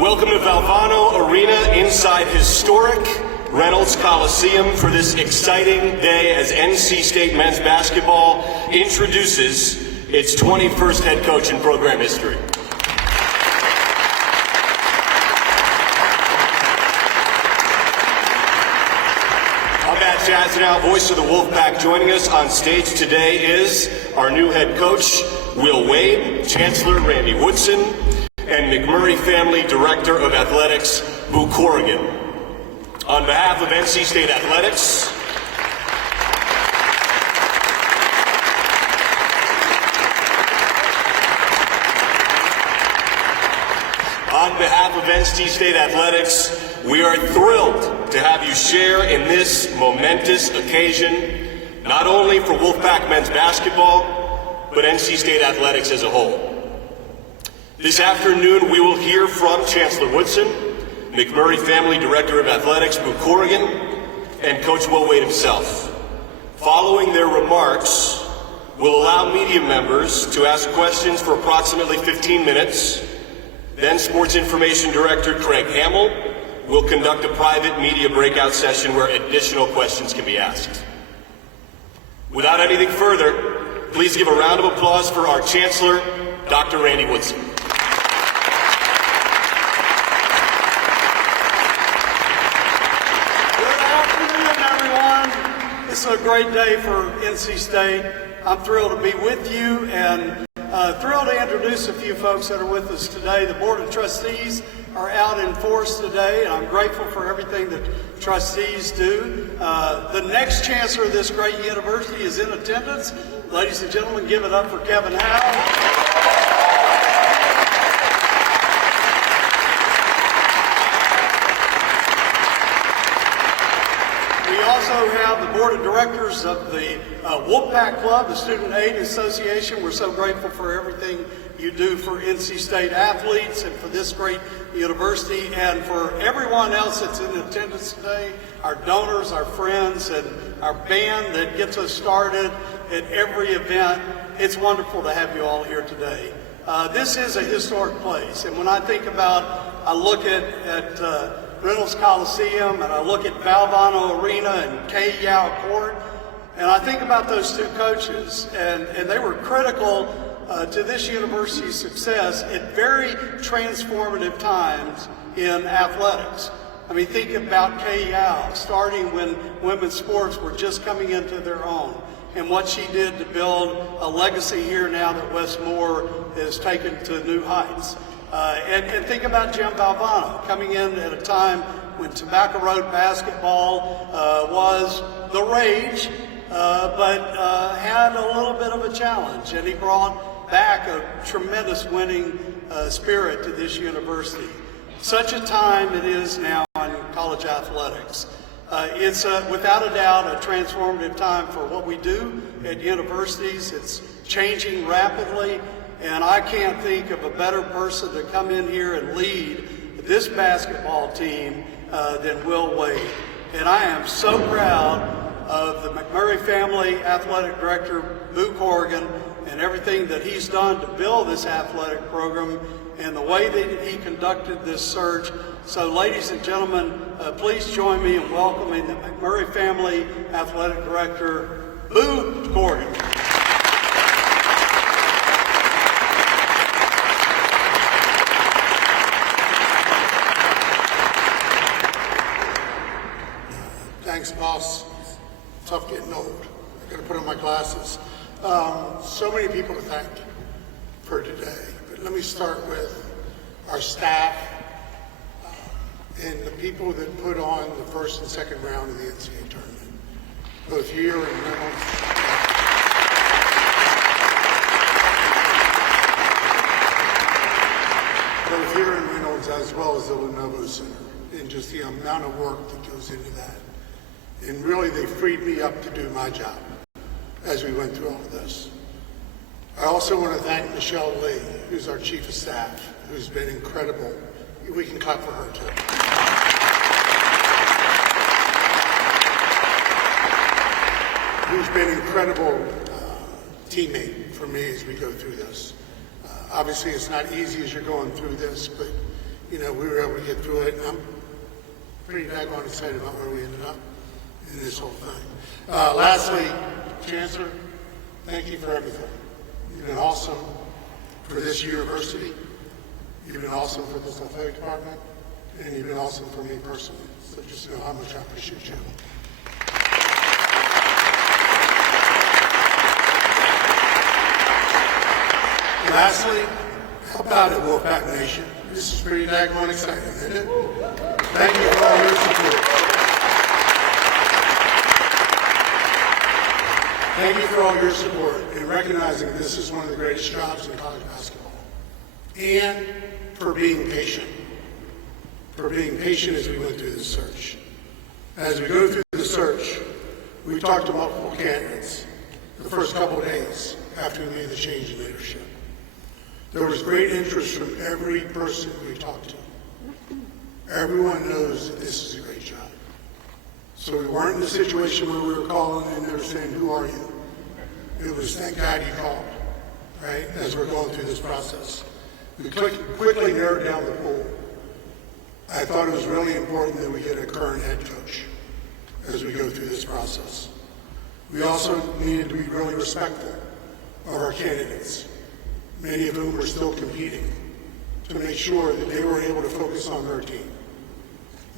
Welcome to Valvano Arena inside historic Reynolds Coliseum for this exciting day as NC State men's basketball introduces its 21st head coach in program history. I'm Matt Jasnow, voice of the Wolfpack. Joining us on stage today is our new head coach, Will Wade, Chancellor Randy Woodson, and McMurray Family Director of Athletics, Boo Corrigan. On behalf of NC State Athletics, we are thrilled to have you share in this momentous occasion, not only for Wolfpack men's basketball, but NC State Athletics as a whole. This afternoon, we will hear from Chancellor Woodson, McMurray Family Director of Athletics, Boo Corrigan, and Coach Will Wade himself. Following their remarks, we'll allow media members to ask questions for approximately 15 minutes. Then Sports Information Director Craig Hamill will conduct a private media breakout session where additional questions can be asked. Without anything further, please give a round of applause for our Chancellor, Dr. Randy Woodson. It's a great day for NC State. I'm thrilled to be with you and thrilled to introduce a few folks that are with us today. The Board of Trustees are out in force today, and I'm grateful for everything that trustees do. The next chancellor of this great university is in attendance. Ladies and gentlemen, give it up for Kevin Howe. We also have the board of directors of the Wolfpack Club, the Student Aid Association. We're so grateful for everything you do for NC State athletes and for this great university, and for everyone else that's in attendance today, our donors, our friends, and our band that gets us started at every event. It's wonderful to have you all here today. This is a historic place, and when I think about, I look at Reynolds Coliseum, and I look at Valvano Arena and Kay Yao Court, and I think about those two coaches, and they were critical to this university's success at very transformative times in athletics. I mean, think about Kay Yao, starting when women's sports were just coming into their own, and what she did to build a legacy here now that Westmore has taken to new heights. And think about Jim Valvano, coming in at a time when Tobacco Road basketball was the rage, but had a little bit of a challenge, and he brought back a tremendous winning spirit to this university. Such a time it is now in college athletics. It's without a doubt a transformative time for what we do at universities. It's changing rapidly. And I can't think of a better person to come in here and lead this basketball team than Will Wade. And I am so proud of the McMurray Family Athletic Director, Boo Corrigan, and everything that he's done to build this athletic program and the way that he conducted this search. So ladies and gentlemen, please join me in welcoming the McMurray Family Athletic Director, Boo Corrigan. Thanks, boss. Tough getting old. I gotta put on my glasses. So many people to thank for today. But let me start with our staff and the people that put on the first and second round of the NCAA tournament, both here in Reynolds. Both here in Reynolds as well as the Lenovo Center, and just the amount of work that goes into that. And really, they freed me up to do my job as we went through all of this. I also want to thank Michelle Lee, who's our chief of staff, who's been incredible. We can clap for her too. Who's been an incredible teammate for me as we go through this. Obviously, it's not easy as you're going through this, but we were able to get through it, and I'm pretty daggone excited about where we ended up in this whole thing. Lastly, Chancellor, thank you for everything. You've been awesome for this university. You've been awesome for this athletic department, and you've been awesome for me personally. So just know how much I appreciate you. Lastly, how about it, Wolfpack Nation? This is pretty daggone exciting, isn't it? Thank you for all your support. Thank you for all your support in recognizing this is one of the greatest jobs in college basketball. And for being patient. For being patient as we went through this search. As we go through the search, we talked to multiple candidates the first couple of days after we made the change in leadership. There was great interest from every person we talked to. Everyone knows that this is a great job. So we weren't in a situation where we were calling and they were saying, who are you? It was, thank God you called, right, as we're going through this process. We quickly narrowed down the pool. I thought it was really important that we get a current head coach as we go through this process. We also needed to be really respectful of our candidates, many of whom were still competing, to make sure that they were able to focus on their team.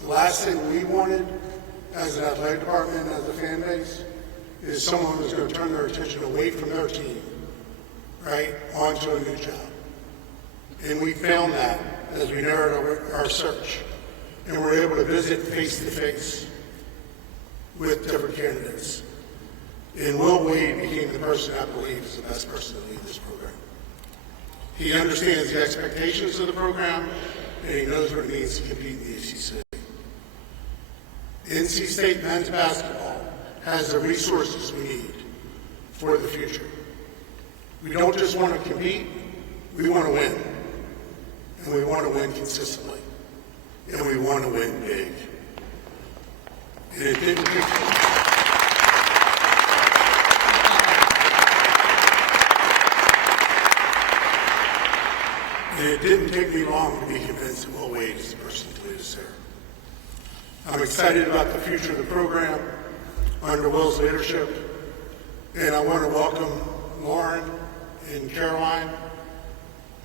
The last thing we wanted as an athletic department, as a fan base, is someone who's going to turn their attention away from their team, right, onto a new job. And we found that as we narrowed our search, and were able to visit face-to-face with different candidates. And Will Wade became the person I believe is the best person to lead this program. He understands the expectations of the program, and he knows what it means to compete in the ACC. NC State men's basketball has the resources we need for the future. We don't just want to compete, we want to win. And we want to win consistently. And we want to win big. And it didn't take me long to be convinced that Will Wade is the person to lead us there. I'm excited about the future of the program under Will's leadership, and I want to welcome Lauren and Caroline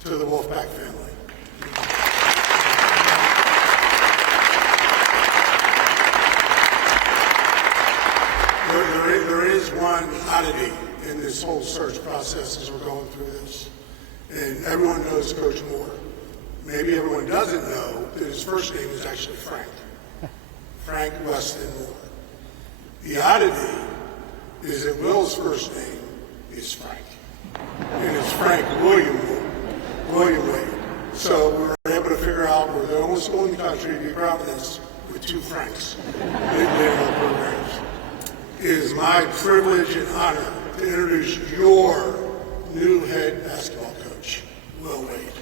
to the Wolfpack family. There is one oddity in this whole search process as we're going through this, and everyone knows Coach Moore. Maybe everyone doesn't know that his first name is actually Frank. Frank Weston Moore. The oddity is that Will's first name is Frank, and it's Frank William Wade. So we were able to figure out we're the only school in the country to be proud of this with two Franks in our programs. It is my privilege and honor to introduce your new head basketball coach, Will Wade.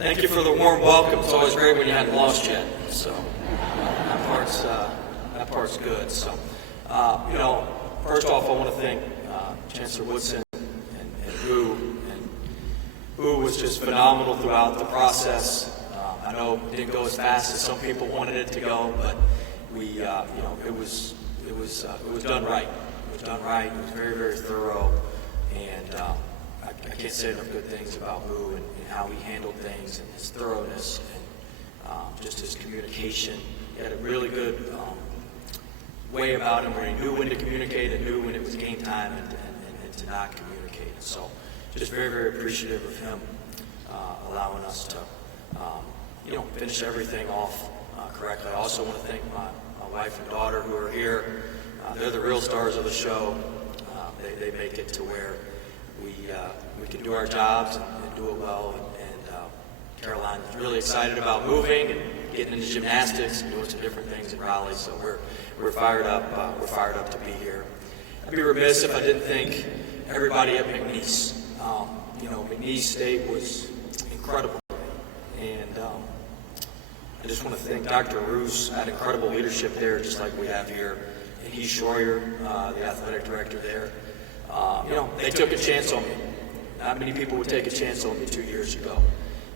Thank you for the warm welcome. It's always great when you hadn't lost yet. So that part's good. So, first off, I want to thank Chancellor Woodson and who was just phenomenal throughout the process. I know it didn't go as fast as some people wanted it to go, but it was done right. It was done right. It was very, very thorough, and I can't say enough good things about Boo and how he handled things and his thoroughness and just his communication. He had a really good way about him where he knew when to communicate and knew when it was game time and to not communicate. So just very, very appreciative of him allowing us to finish everything off correctly. I also want to thank my wife and daughter who are here. They're the real stars of the show. They make it to where we can do our jobs and do it well. And Caroline's really excited about moving and getting into gymnastics and doing some different things in Raleigh. So we're fired up. We're fired up to be here. I'd be remiss if I didn't thank everybody at McNeese. McNeese State was incredible, and I just want to thank Dr. Roos. Had incredible leadership there, just like we have here. And Heath Schroyer, the athletic director there. They took a chance on me. Not many people would take a chance on me 2 years ago,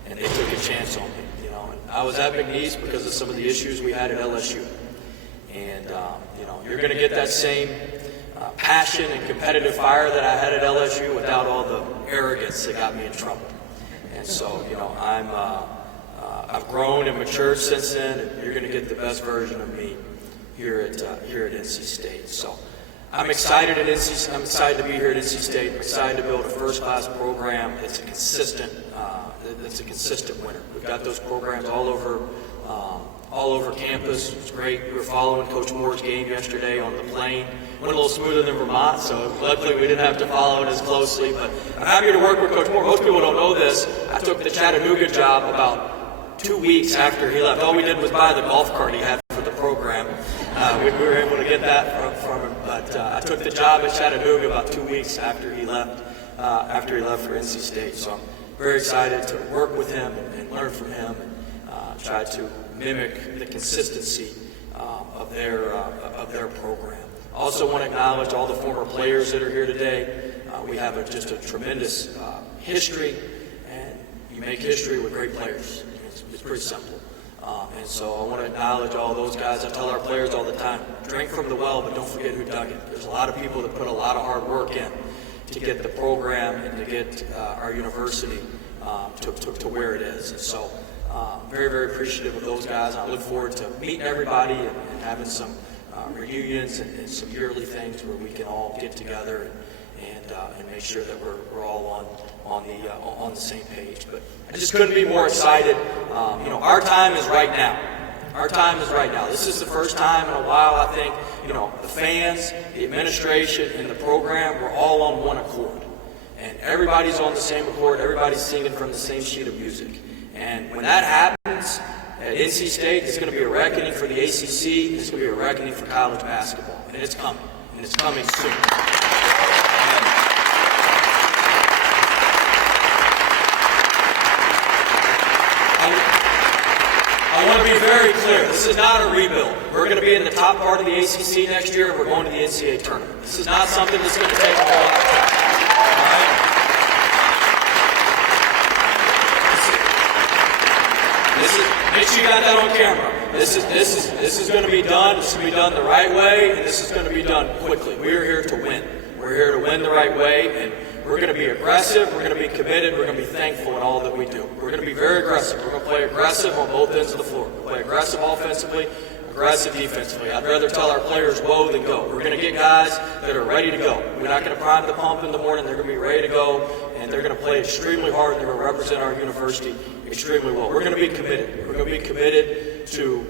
and they took a chance on me. And I was at McNeese because of some of the issues we had at LSU. And you're going to get that same passion and competitive fire that I had at LSU without all the arrogance that got me in trouble. And so, I've grown and matured since then, and you're going to get the best version of me here at NC State. So I'm excited at NC. I'm excited to be here at NC State. I'm excited to build a first-class program that's a consistent winner. We've got those programs all over campus. It's great. We were following Coach Moore's game yesterday on the plane. Went a little smoother than Vermont, so luckily we didn't have to follow it as closely. But I'm happy to work with Coach Moore. Most people don't know this. I took the Chattanooga job about 2 weeks after he left. All we did was buy the golf cart he had for the program. We were able to get that from him. But I took the job at Chattanooga about 2 weeks after he left for NC State. So I'm very excited to work with him and learn from him and try to mimic the consistency of their program. I also want to acknowledge all the former players that are here today. We have just a tremendous history, and you make history with great players. It's pretty simple. And so I want to acknowledge all those guys. I tell our players all the time, drink from the well, but don't forget who dug it. There's a lot of people that put a lot of hard work in to get the program and to get our university to where it is. And so very, very appreciative of those guys. I look forward to meeting everybody and having some reunions and some yearly things where we can all get together and make sure that we're all on the same page. But I just couldn't be more excited. Our time is right now. Our time is right now. This is the first time in a while, I think, the fans, the administration, and the program, we're all on one accord. And everybody's on the same accord. Everybody's singing from the same sheet of music. And when that happens at NC State, it's going to be a reckoning for the ACC. It's going to be a reckoning for college basketball. And it's coming. And it's coming soon. I want to be very clear. This is not a rebuild. We're going to be in the top part of the ACC next year, and we're going to the NCAA tournament. This is not something that's going to take a whole lot of time. All right? Make sure you got that on camera. This is going to be done. This is going to be done the right way, and this is going to be done quickly. We are here to win. We're here to win the right way, and we're going to be aggressive. We're going to be committed. We're going to be thankful in all that we do. We're going to be very aggressive. We're going to play aggressive on both ends of the floor. We'll play aggressive offensively, aggressive defensively. I'd rather tell our players whoa than go. We're going to get guys that are ready to go. We're not going to prime the pump in the morning. They're going to be ready to go, and they're going to play extremely hard. They're going to represent our university extremely well. We're going to be committed. We're going to be committed to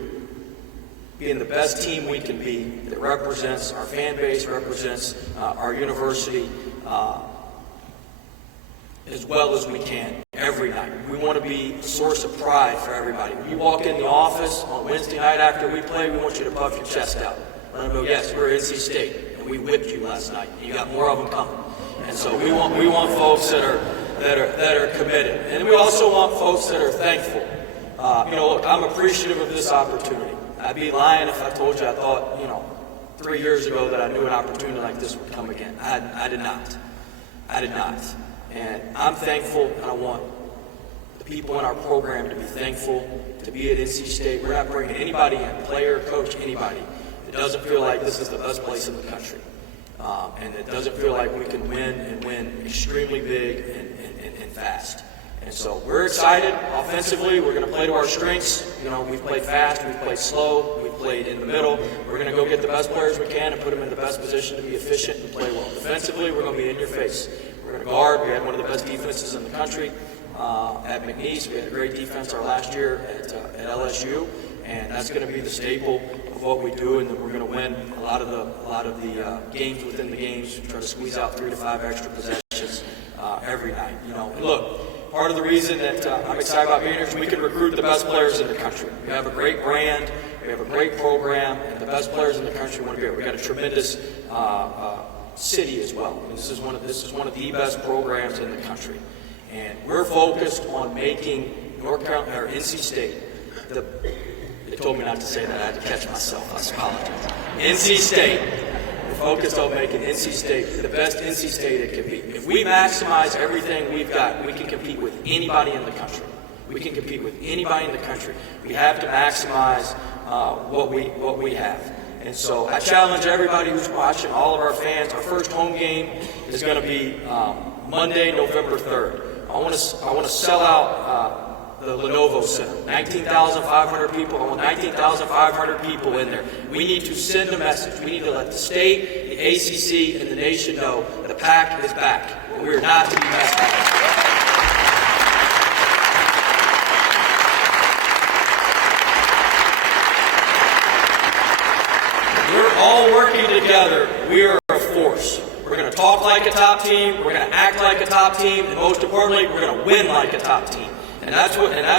being the best team we can be that represents our fan base, represents our university as well as we can every night. We want to be a source of pride for everybody. When you walk in the office on Wednesday night after we play, we want you to puff your chest out. Let them know, yes, we're NC State, and we whipped you last night. You got more of them coming. And so we want folks that are committed. And we also want folks that are thankful. Look, I'm appreciative of this opportunity. I'd be lying if I told you I thought, 3 years ago that I knew an opportunity like this would come again. I did not. I did not. And I'm thankful, and I want the people in our program to be thankful to be at NC State. We're not bringing anybody in, player, coach, anybody, that doesn't feel like this is the best place in the country. And it doesn't feel like we can win and win extremely big and fast. And so we're excited. Offensively, we're going to play to our strengths. We've played fast, we've played slow, we've played in the middle. We're going to go get the best players we can and put them in the best position to be efficient and play well. Defensively, we're going to be in your face. We're going to guard. We had one of the best defenses in the country at McNeese. We had a great defense our last year at LSU. And that's going to be the staple of what we do, and then we're going to win a a lot of the games within the games, try to squeeze out 3 to 5 extra possessions every night. And look, part of the reason that I'm excited about being here is we can recruit the best players in the country. We have a great brand, we have a great program, and the best players in the country want to be here. We got a tremendous city as well. And this is one of the best programs in the country, and we're focused on making North Carolina or NC State. They told me not to say that. I had to catch myself. I apologize. NC State. We're focused on making NC State the best NC State it can be. If we maximize everything we've got, we can compete with anybody in the country. We can compete with anybody in the country. We have to maximize what we have. And so I challenge everybody who's watching, all of our fans. Our first home game is going to be Monday, November 3rd. I want to sell out the Lenovo Center. 19,500 people. I want 19,500 people in there. We need to send a message. We need to let the state, the ACC, and the nation know that the Pac is back. We are not to be messed with. We're all working together. We are a force. We're going to talk like a top team. We're going to act like a top team. And most importantly, we're going to win like a top team. And that's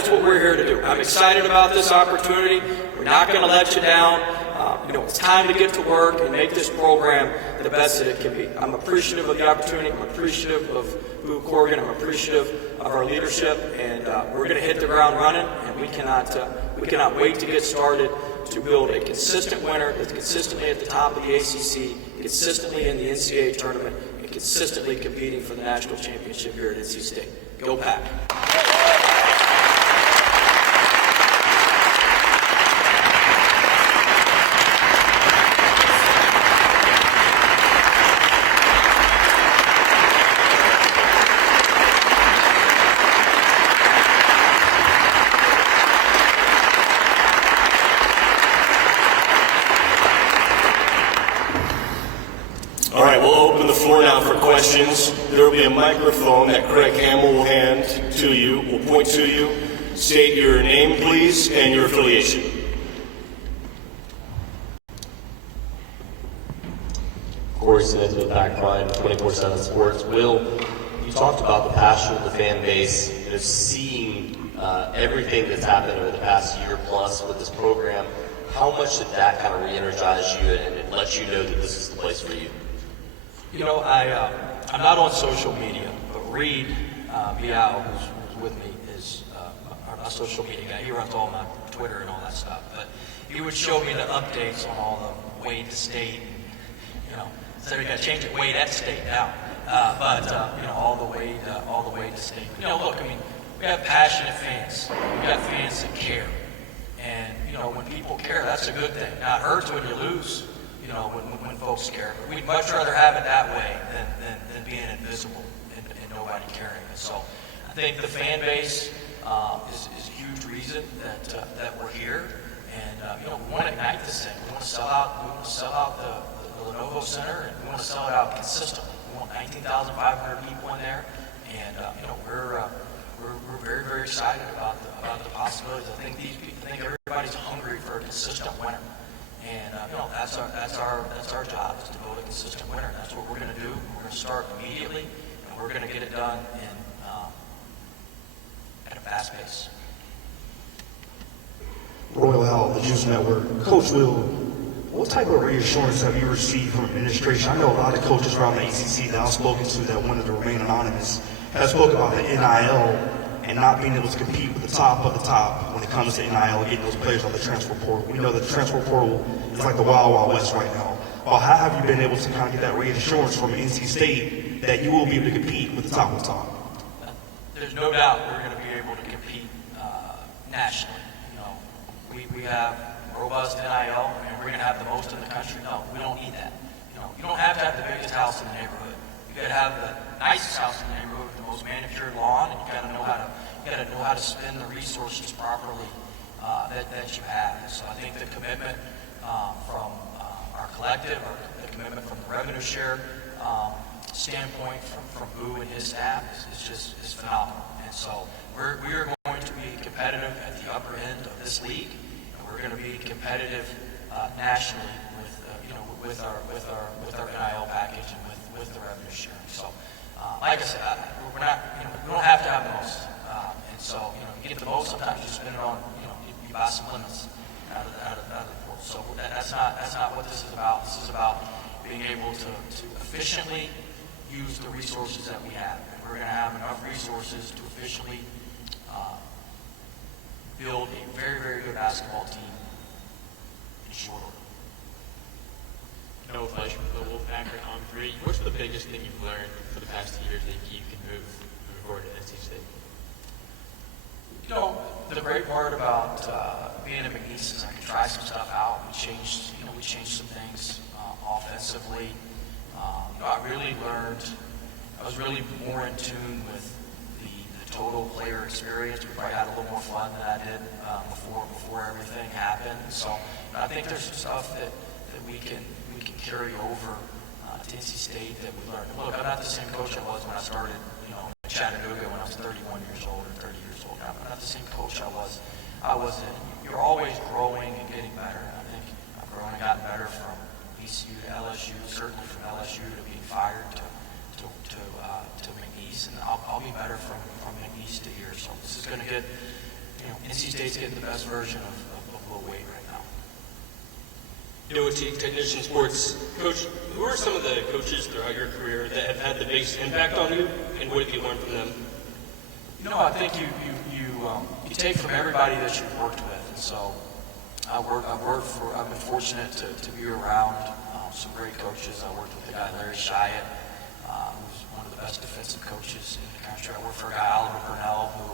what we're here to do. I'm excited about this opportunity. We're not going to let you down. It's time to get to work and make this program the best that it can be. I'm appreciative of the opportunity. I'm appreciative of Boo Corrigan. I'm appreciative of our leadership. And we're going to hit the ground running. And we cannot wait to get started to build a consistent winner that's consistently at the top of the ACC, consistently in the NCAA tournament, and consistently competing for the national championship here at NC State. Go Pac. All right, we'll open the floor now for questions. There will be a microphone that Craig Hamill will hand to you, will point to you. State your name, please, and your affiliation. Corey Smith with Backline 24/7 Sports. Will, you talked about the passion of the fan base, seeing everything that's happened over the past year plus with this program. How much did that kind of re-energize you and let you know that this is the place for you? I'm not on social media, but Reed Biao, who's with me, is our social media guy. He runs all my Twitter and all that stuff. But he would show me the updates on all the Wade to State. So we got to change it, Wade at State now. All the way to State. Look, we have passionate fans. We got fans that care. And, when people care, that's a good thing. Now, it hurts when you lose, when folks care. But we'd much rather have it that way than being invisible and nobody caring. And so I think the fan base is a huge reason that we're here. And, we want to ignite this thing. We want to sell out the Lenovo Center, and we want to sell it out consistently. We want 19,500 people in there. And, we're very, very excited about the possibilities. I think everybody's hungry for a consistent winner, and that's our job, is to build a consistent winner. And that's what we're going to do. We're going to start immediately, and we're going to get it done at a fast pace. Royal, the Juice Network. Coach Will, what type of reassurance have you received from administration? I know a lot of coaches around the ACC that I've spoken to that wanted to remain anonymous have spoken about the NIL and not being able to compete with the top of the top when it comes to NIL and getting those players on the transfer portal. We know that the transfer portal is like the Wild Wild West right now. Well, how have you been able to kind of get that reassurance from NC State that you will be able to compete with the top of the top? There's no doubt we're going to be able to compete nationally. We have robust NIL. We're going to have the most in the country. No, we don't need that. You don't have to have the biggest house in the neighborhood. You got to have the nicest house in the neighborhood with the most manicured lawn, and you got to know how to spend the resources properly that you have. And so I think the commitment from our collective, or the commitment from the revenue share standpoint from Boo and his staff is phenomenal. And so we are going to be competitive at the upper end of this league, and we're going to be competitive nationally with our NIL package and with the revenue sharing. So, like I said, we don't have to have the most, and so you get the most. Sometimes you spend it on you buy some limits out of the portal. So that's not what this is about. This is about being able to efficiently use the resources that we have. And we're going to have enough resources to efficiently build a very, very good basketball team in short order. No Fleischman for the Wolfpack on 3. What's the biggest thing you've learned for the past 2 years that you can move forward at NC State? The great part about being at McNeese is I could try some stuff out. We changed some things offensively. I was really more in tune with the total player experience. We probably had a little more fun than I did before everything happened. So I think there's some stuff that we can carry over to NC State that we learned. Look, I'm not the same coach I was when I started, in Chattanooga when I was 31 years old or 30 years old. I'm not the same coach I was then. You're always growing and getting better. I think I've grown and gotten better from ECU to LSU, certainly from LSU to being fired to McNeese, and I'll be better from McNeese to here. So this is going to get, NC State's getting the best version of Will Wade right now. Chief Technician Sports Coach, who are some of the coaches throughout your career that have had the biggest impact on you, and what have you learned from them? I think you take from everybody that you've worked with, and so I've been fortunate to be around some great coaches. I worked with a guy, Larry Shyatt, who's one of the best defensive coaches in the country. I worked for a guy, Oliver Cornell, who,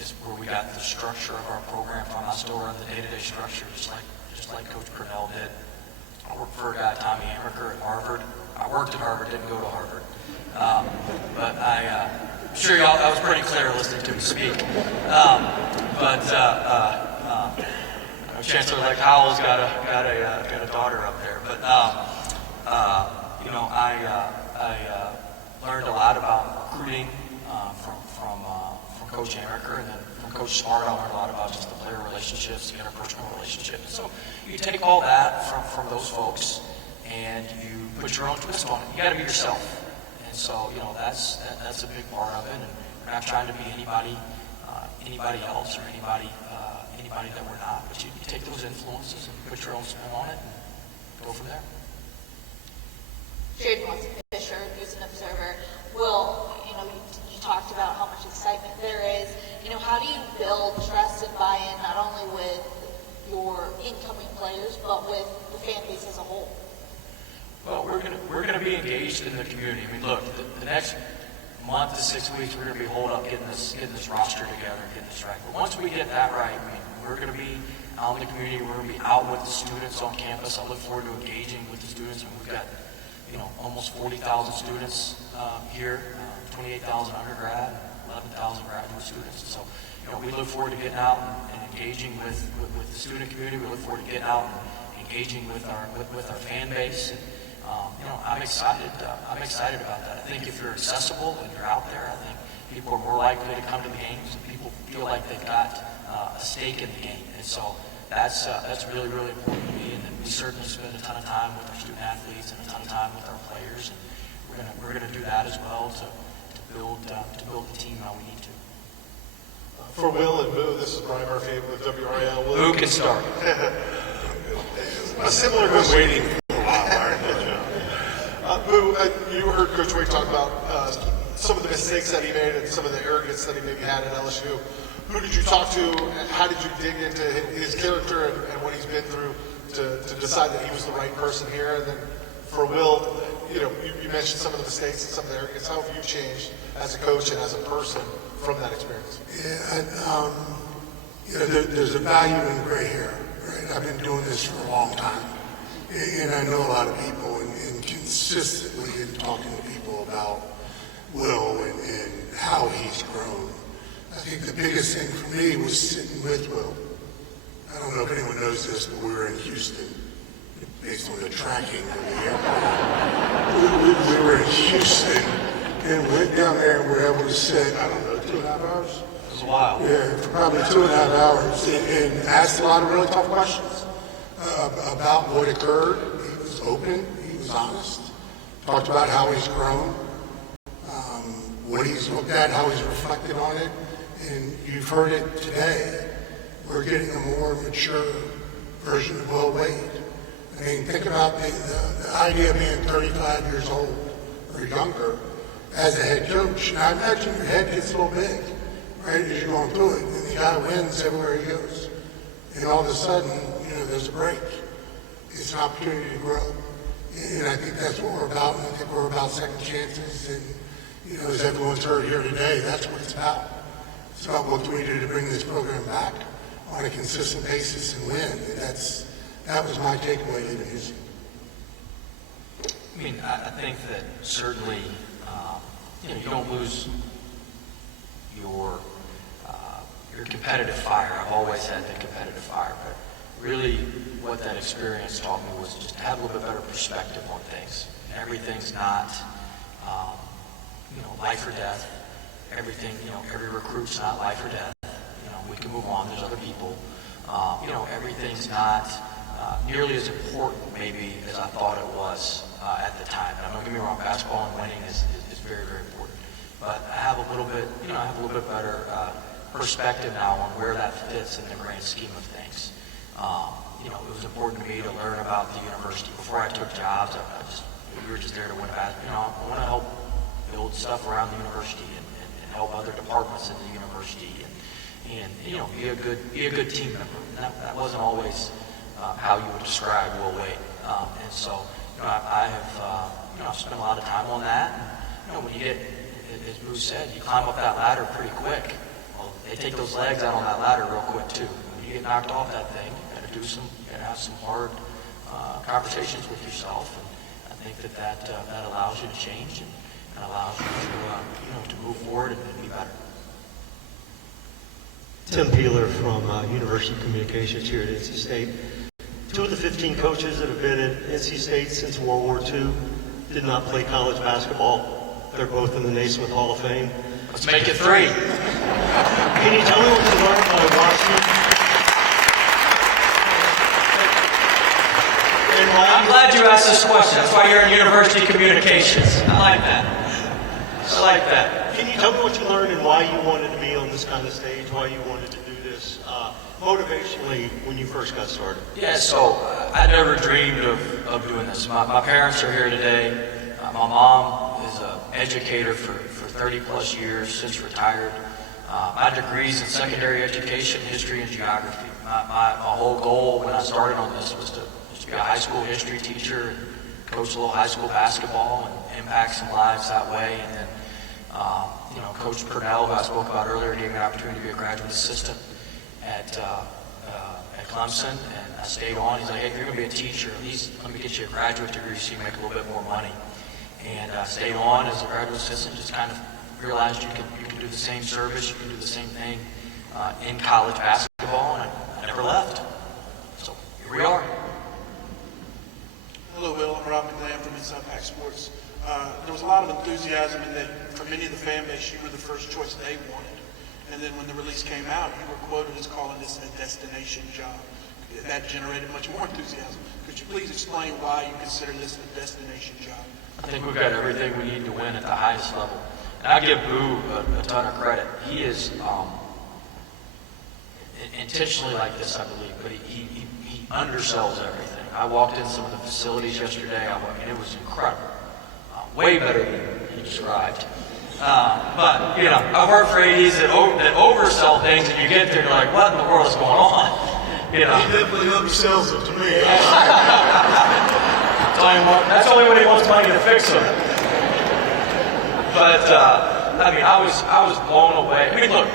is where we got the structure of our program from. I still run the day-to-day structure, just like Coach Cornell did. I worked for a guy, Tommy Amaker, at Harvard. I worked at Harvard, didn't go to Harvard. But I'm sure y'all, that was pretty clear listening to me speak. Chancellor Howell's got a daughter up there. But I learned a lot about recruiting from Coach Amaker, and then from Coach Smart, I learned a lot about just the player relationships, the interpersonal relationships. So you take all that from those folks, and you put your own twist on it. You got to be yourself, and so that's a big part of it. And we're not trying to be anybody else or anybody that we're not. But you take those influences and put your own spin on it and go from there. Jared Fisher, News and Observer. Will, you talked about how much excitement there is. How do you build trust and buy-in not only with your incoming players, but with the fan base as a whole? Well, we're gonna be engaged in the community. I mean, look, the next month to 6 weeks, we're gonna be holed up getting this roster together and getting this right. But once we get that right, we're gonna be out in the community. We're gonna be out with the students on campus. I look forward to engaging with the students, and we've got almost 40,000 students here, 28,000 undergrad, 11,000 graduate students. So, we look forward to getting out and engaging with the student community. We look forward to getting out and engaging with our fan base. And, I'm excited about that. I think if you're accessible and you're out there, I think people are more likely to come to the games, and people feel like they've got a stake in the game. And so that's really, really important to me. And then we certainly spend a ton of time with our student athletes and a ton of time with our players. And we're gonna do that as well to build the team how we need to. For Will and Boo, this is Brian Murphy with WRAL. Who can start? A similar question. Waiting for a while. Boo, you heard Coach Wade talk about some of the mistakes that he made and some of the arrogance that he maybe had at LSU. Who did you talk to? How did you dig into his character and what he's been through to decide that he was the right person here? And then for Will, you mentioned some of the mistakes and some of the arrogance. How have you changed as a coach and as a person from that experience? Yeah, there's a value in gray hair, right? I've been doing this for a long time, and I know a lot of people, and consistently in talking to people about Will and how he's grown. I think the biggest thing for me was sitting with Will. I don't know if anyone knows this, but we were in Houston, based on the tracking of the airplane. We were in Houston and went down there and were able to sit, I don't know, 2.5 hours? It was wild. Yeah, for probably 2.5 hours, and asked a lot of really tough questions about what occurred. He was open, he was honest, talked about how he's grown, what he's looked at, how he's reflected on it, and you've heard it today. We're getting a more mature version of Will Wade. I mean, think about the idea of being 35 years old or younger as a head coach. Now, I imagine your head gets a little big, right, as you're going through it, and the guy wins everywhere he goes. And all of a sudden, you know, there's a break. It's an opportunity to grow. And I think that's what we're about. And I think we're about second chances. And, you know, as everyone's heard here today, that's what it's about. It's about what can we do to bring this program back on a consistent basis and win. And that was my takeaway leaving his. I mean, I think that certainly, you know, you don't lose your competitive fire. I've always had the competitive fire, but really what that experience taught me was just to have a little bit better perspective on things. Everything's not, you know, life or death. Everything, you know, every recruit's not life or death. You know, we can move on. There's other people. You know, everything's not nearly as important maybe as I thought it was at the time. And don't get me wrong, basketball and winning is very, very important. But I have a little bit, you know, I have a little bit better perspective now on where that fits in the grand scheme of things. You know, it was important to me to learn about the university. Before I took jobs, we were just there to win a basketball. You know, I want to help build stuff around the university and help other departments in the university and you know, be a good team member. And that wasn't always how you would describe Will Wade. And so, you know, I have you know, I've spent a lot of time on that. And, you know, when you get, as Bruce said, you climb up that ladder pretty quick. Well, they take those legs out on that ladder real quick too. When you get knocked off that thing, you got to have some hard conversations with yourself. And I think that allows you to change and allows you to you know, to move forward and be better. Tim Peeler from University of Communications here at NC State. 2 of the 15 coaches that have been at NC State since World War II did not play college basketball. They're both in the Naismith Hall of Fame. Let's make it 3. Can you tell me what you learned by watching? I'm glad you asked this question. That's why you're in University of Communications. I like that. I like that. Can you tell me what you learned and why you wanted to be on this kind of stage, why you wanted to do this motivationally when you first got started? Yeah, so I never dreamed of doing this. My parents are here today. My mom is an educator for 30 plus years, since retired. My degree's in secondary education, history, and geography. My whole goal when I started on this was to be a high school history teacher and coach a little high school basketball and impact some lives that way. And then, you know, Coach Purnell, who I spoke about earlier, gave me an opportunity to be a graduate assistant at Clemson, and I stayed on. He's like, hey, if you're going to be a teacher, at least let me get you a graduate degree so you make a little bit more money. And I stayed on as a graduate assistant, just kind of realized you could do the same service, you can do the same thing in college basketball, and I never left. So here we are. Hello, Will. I'm Rob McGlam from Inside Pack Sports. There was a lot of enthusiasm in that for many of the fan base, you were the first choice they wanted. And then when the release came out, you were quoted as calling this a destination job. That generated much more enthusiasm. Could you please explain why you consider this a destination job? I think we've got everything we need to win at the highest level. And I give Boo a ton of credit. He is intentionally like this, I believe, but he undersells everything. I walked in some of the facilities yesterday, and it was incredible. Way better than he described. But, you know, I've worked for ADs that oversell things, and you get there and you're like, what in the world is going on? You know. He definitely undersells it to me. That's only when he wants money to fix them. But, I mean, I was blown away. I mean, look,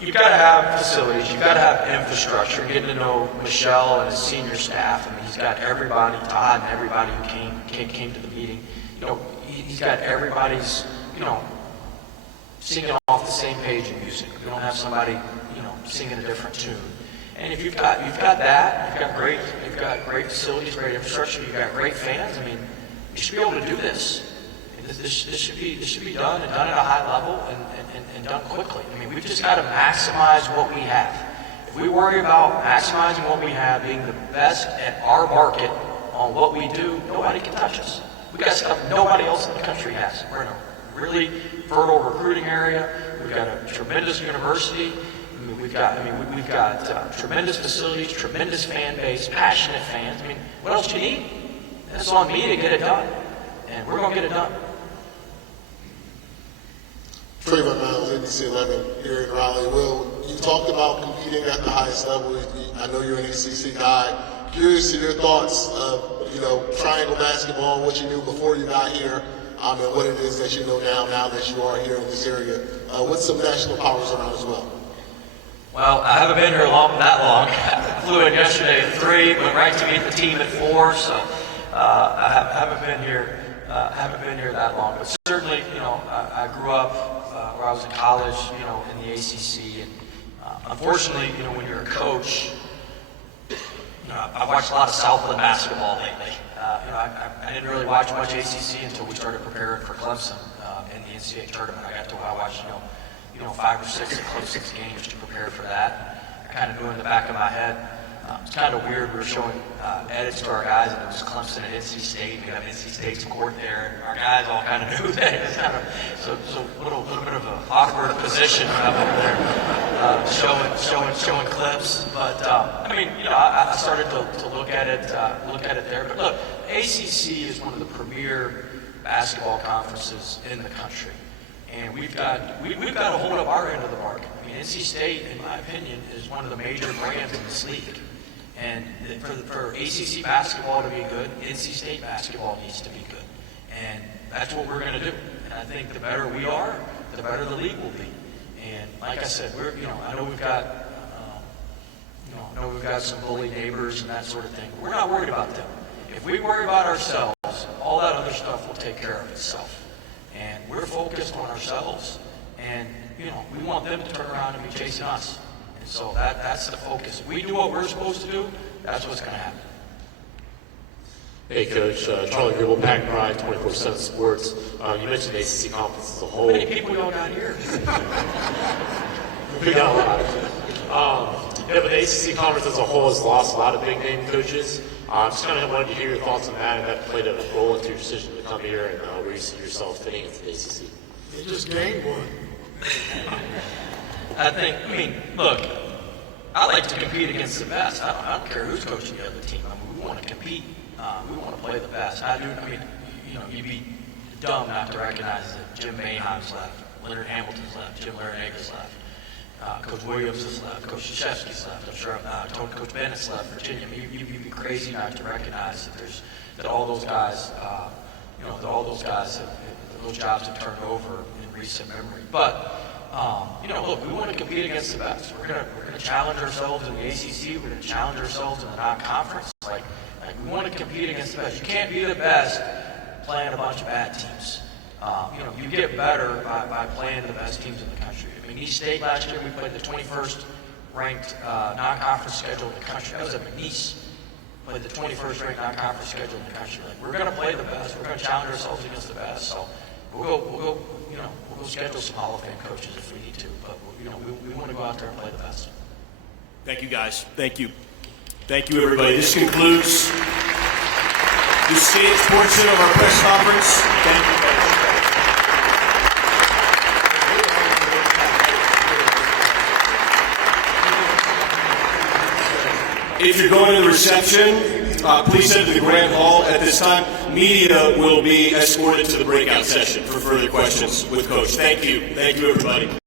you've got to have facilities, you've got to have infrastructure, getting to know Michelle and his senior staff. I mean, he's got everybody, Todd and everybody who came to the meeting. You know, he's got everybody's, you know, singing off the same page in music. You don't have somebody, you know, singing a different tune. And if you've got that, you've got great facilities, great infrastructure, you've got great fans. I mean, you should be able to do this. This should be done at a high level and done quickly. I mean, we've just got to maximize what we have. If we worry about maximizing what we have, being the best at our market on what we do, nobody can touch us. We got stuff nobody else in the country has. We're in a really fertile recruiting area. We've got a tremendous university. We've got tremendous facilities, tremendous fan base, passionate fans. I mean, what else do you need? And it's on me to get it done, and we're going to get it done. Trayvon Miles, NBC 11 here in Raleigh. Will, you talked about competing at the highest level. I know you're an ACC guy. Curious to your thoughts of, triangle basketball, what you knew before you got here, and what it is that you know now that you are here in this area. What's some national powers around as well? Well, I haven't been here that long. I flew in yesterday at 3, went right to meet the team at 4, so I haven't been here that long. But certainly, I grew up where I was in college, in the ACC, and unfortunately, when you're a coach, I've watched a lot of Southland basketball lately. I didn't really watch much ACC until we started preparing for Clemson in the NCAA tournament. I watched 5 or 6 close games to prepare for that. I kind of knew in the back of my head. It's kind of weird. We were showing edits to our guys, and it was Clemson and NC State. We have NC State's court there, and our guys all kind of knew that. It was kind of so a little bit of an awkward position over there, showing clips. But I started to look at it there. But look, ACC is one of the premier basketball conferences in the country. And we've got to hold up our end of the market. I mean, NC State, in my opinion, is one of the major brands in this league. And for ACC basketball to be good, NC State basketball needs to be good. And that's what we're going to do. And I think the better we are, the better the league will be. And like I said, I know we've got some bully neighbors and that sort of thing. We're not worried about them. If we worry about ourselves, all that other stuff will take care of itself. And we're focused on ourselves, and we want them to turn around and be chasing us. And so that's the focus. If we do what we're supposed to do, that's what's going to happen. Hey, Coach. Charlie Gribble, Pack Pride, 24/7 Sports. You mentioned the ACC conference as a whole. How many people y'all got here? We got a lot. But the ACC conference as a whole has lost a lot of big-name coaches. Just kind of wanted to hear your thoughts on that, and that played a role into your decision to come here, and where you see yourself fitting into the ACC. You just gained one. Look, I like to compete against the best. I don't care who's coaching the other team. We want to compete. We want to play the best. You'd be dumb not to recognize that Jim Boeheim's left, Leonard Hamilton's left, Jim Larinaga's left. Coach Williams has left. Coach Krzyzewski's left. I'm sure Coach Bennett's left. Virginia. You'd be crazy not to recognize that all those guys, those jobs have turned over in recent memory. But look, we want to compete against the best. We're gonna challenge ourselves in the ACC. We're gonna challenge ourselves in the non-conference. Like we want to compete against the best. You can't be the best playing a bunch of bad teams. You get better by playing the best teams in the country. East State last year, we played the 21st ranked non-conference schedule in the country. That was at McNeese. Played the 21st ranked non-conference schedule in the country. We're going to play the best. We're going to challenge ourselves against the best. So we'll go schedule some Hall of Fame coaches if we need to. But we want to go out there and play the best. Thank you, guys. Thank you. Thank you, everybody. This concludes the stage portion of our press conference. Thank you, guys. If you're going to the reception, please head to the Grand Hall. At this time, media will be escorted to the breakout session for further questions with Coach. Thank you. Thank you, everybody.